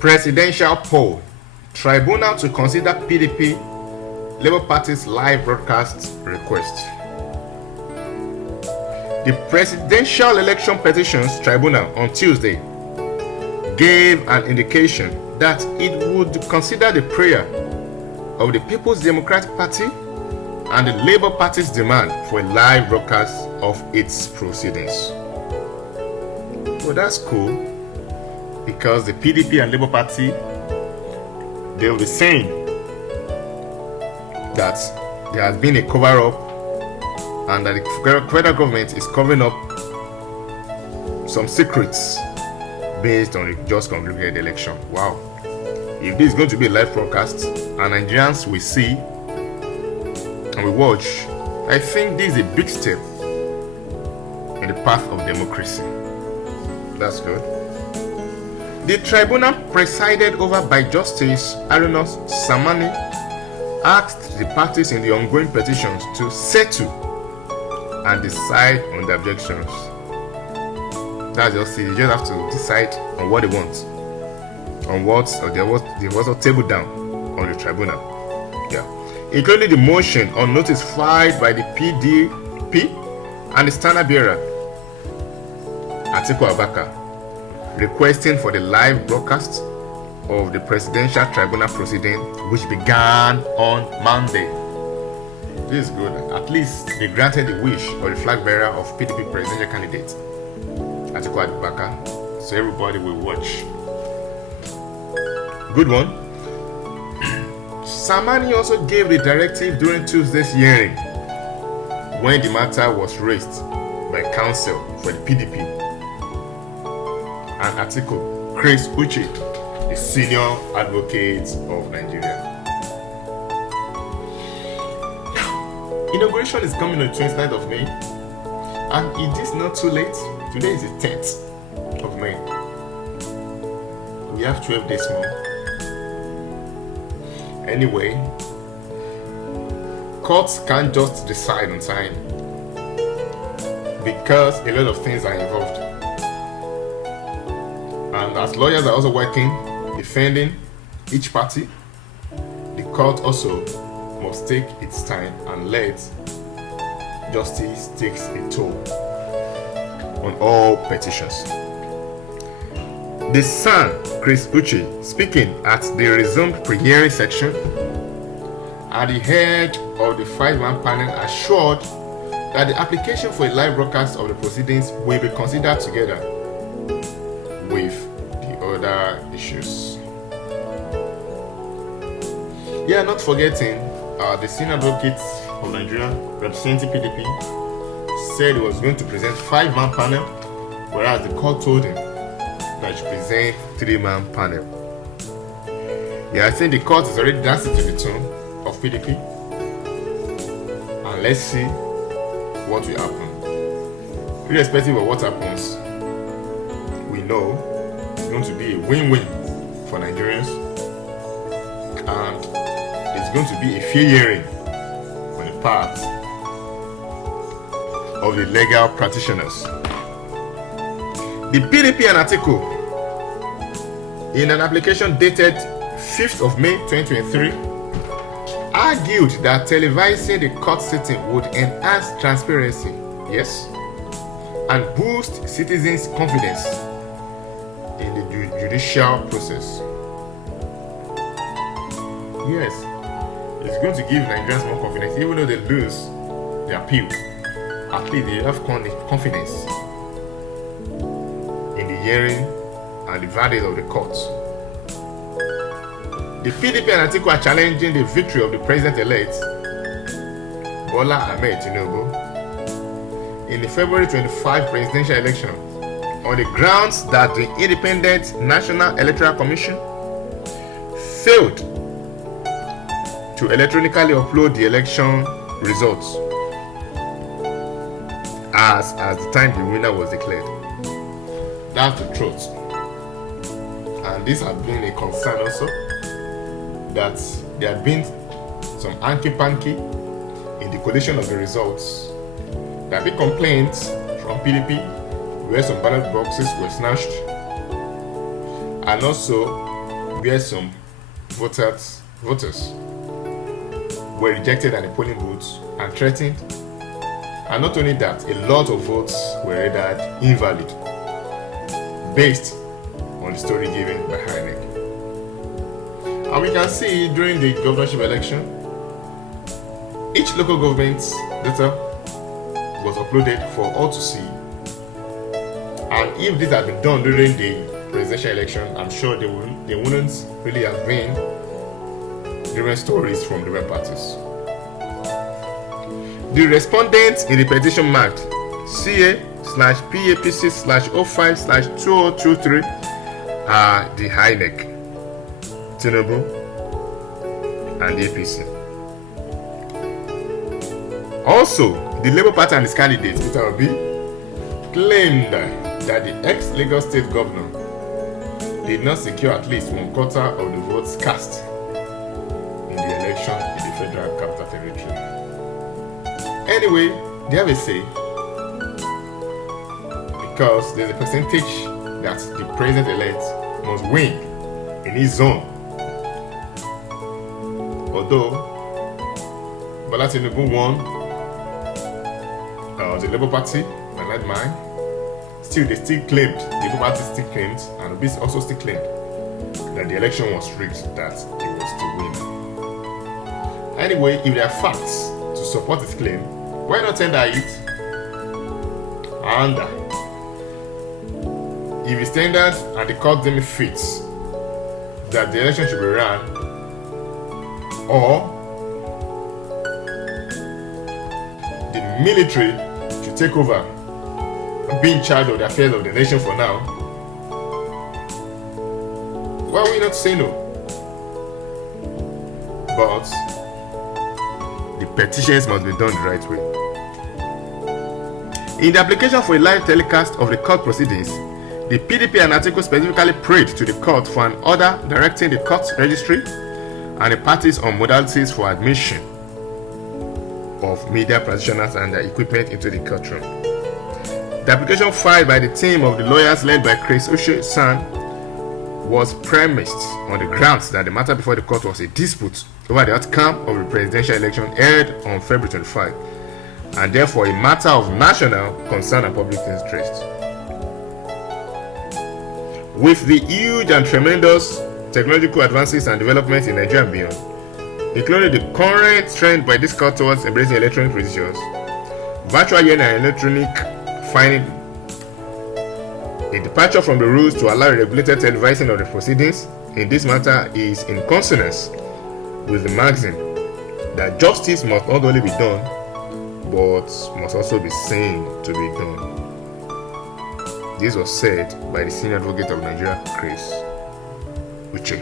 Presidential poll. Tribunal to consider PDP Labour Party's live broadcast request. The Presidential Election Petitions Tribunal on Tuesday gave an indication that it would consider the prayer of the People's Democratic Party and the Labour Party's demand for a live broadcast of its proceedings. Well, that's cool, because the PDP and Labour Party, they'll be saying that there has been a cover-up and that the federal government is covering up some secrets based on the just concluded election. Wow. If this is going to be a live broadcast and Nigerians will see and we watch, I think this is a big step in the path of democracy. That's good. The tribunal, presided over by Justice Aruna Samani, asked the parties in the ongoing petitions to settle and decide on the objections. That's just it. You just have to decide on what they want, on what they was tabled down on the tribunal. Yeah, including the motion on notice filed by the PDP and the standard bearer ATIKU requesting for the live broadcast of the Presidential Tribunal proceeding, which began on Monday. This is good. At least they granted the wish of the flag bearer of PDP presidential candidate ATIKU Abubakar, so everybody will watch. Good one. Samani also gave the directive during Tuesday's hearing when the matter was raised by counsel for the PDP and ATIKU, Chris Uche, the senior advocate of Nigeria. Inauguration is coming on the 29th of May, and it is not too late. Today is the 10th of May. We have 12 days more. Anyway, courts can't just decide on time because a lot of things are involved. And as lawyers are also working, defending each party, the court also must take its time and let justice takes a toll on all petitions. The son, Chris Uche, speaking at the resumed pre-hearing section at the head of the 5-man panel, assured that the application for a live broadcast of the proceedings will be considered together with the other issues. Yeah, not forgetting, the senior advocate of Nigeria, representing PDP, said he was going to present 5-man panel, whereas the court told him that he should present 3-man panel. Yeah, I think the court is already dancing to the tune of PDP, and let's see what will happen. Irrespective of what happens, we know it's going to be a win-win for Nigerians, and it's going to be a fair hearing on the part of the legal practitioners. The PDP and ATIKU, in an application dated 5th of May 2023, argued that televising the court sitting would enhance transparency, yes, and boost citizens' confidence in the judicial process. Yes, it's going to give Nigerians more confidence, even though they lose the appeal. At least they have confidence in the hearing and the verdict of the courts. The PDP and ATIKU are challenging the victory of the president-elect Bola Ahmed TINUBU in the February 25 presidential election on the grounds that the Independent National Electoral Commission failed to electronically upload the election results as the time the winner was declared. That's the truth. And this has been a concern also, that there had been some hanky-panky in the collation of the results. There have been complaints from PDP where some ballot boxes were snatched, and also where some voters were rejected at the polling booths and threatened. And not only that, a lot of votes were rendered invalid based on the story given by INEC. And we can see during the governorship election, each local government's data was uploaded for all to see. And if this had been done during the presidential election, I'm sure there wouldn't really have been different stories from different parties. The respondents in the petition marked CA/PAPC/05/2023 are the INEC, TINUBU, and the APC. Also, the Labour Party and its candidate, Mr. OBI, claimed that the ex-Lagos State governor did not secure at least 1/4 of the votes cast in the election in the Federal Capital Territory. Anyway, they have a say because there's a percentage that the president-elect must win in his zone. Although Bola Tinubu won the Labour Party by landmine, they still claimed, the Labour Party still claimed, and Obi also still claimed that the election was rigged, that he was to win. Anyway, if there are facts to support his claim, why not tender it? And if it's tendered and the court deems fit that the election should be run, or the military should take over and be in charge of the affairs of the nation for now, why will we not say no? But the petitions must be done the right way. In the application for a live telecast of the court proceedings, the PDP and ATIKU specifically prayed to the court for an order directing the court registry and the parties on modalities for admission of media practitioners and their equipment into the courtroom. The application filed by the team of the lawyers led by Chris Uche-San was premised on the grounds that the matter before the court was a dispute over the outcome of the presidential election held on February 25, and therefore a matter of national concern and public interest. With the huge and tremendous technological advances and developments in Nigeria and beyond, including the current trend by this court towards embracing electronic procedures, virtual hearing and electronic filing, a departure from the rules to allow regulated televising of the proceedings in this matter is in consonance with the maxim that justice must not only be done, but must also be seen to be done. This was said by the senior advocate of Nigeria, Chris Uche.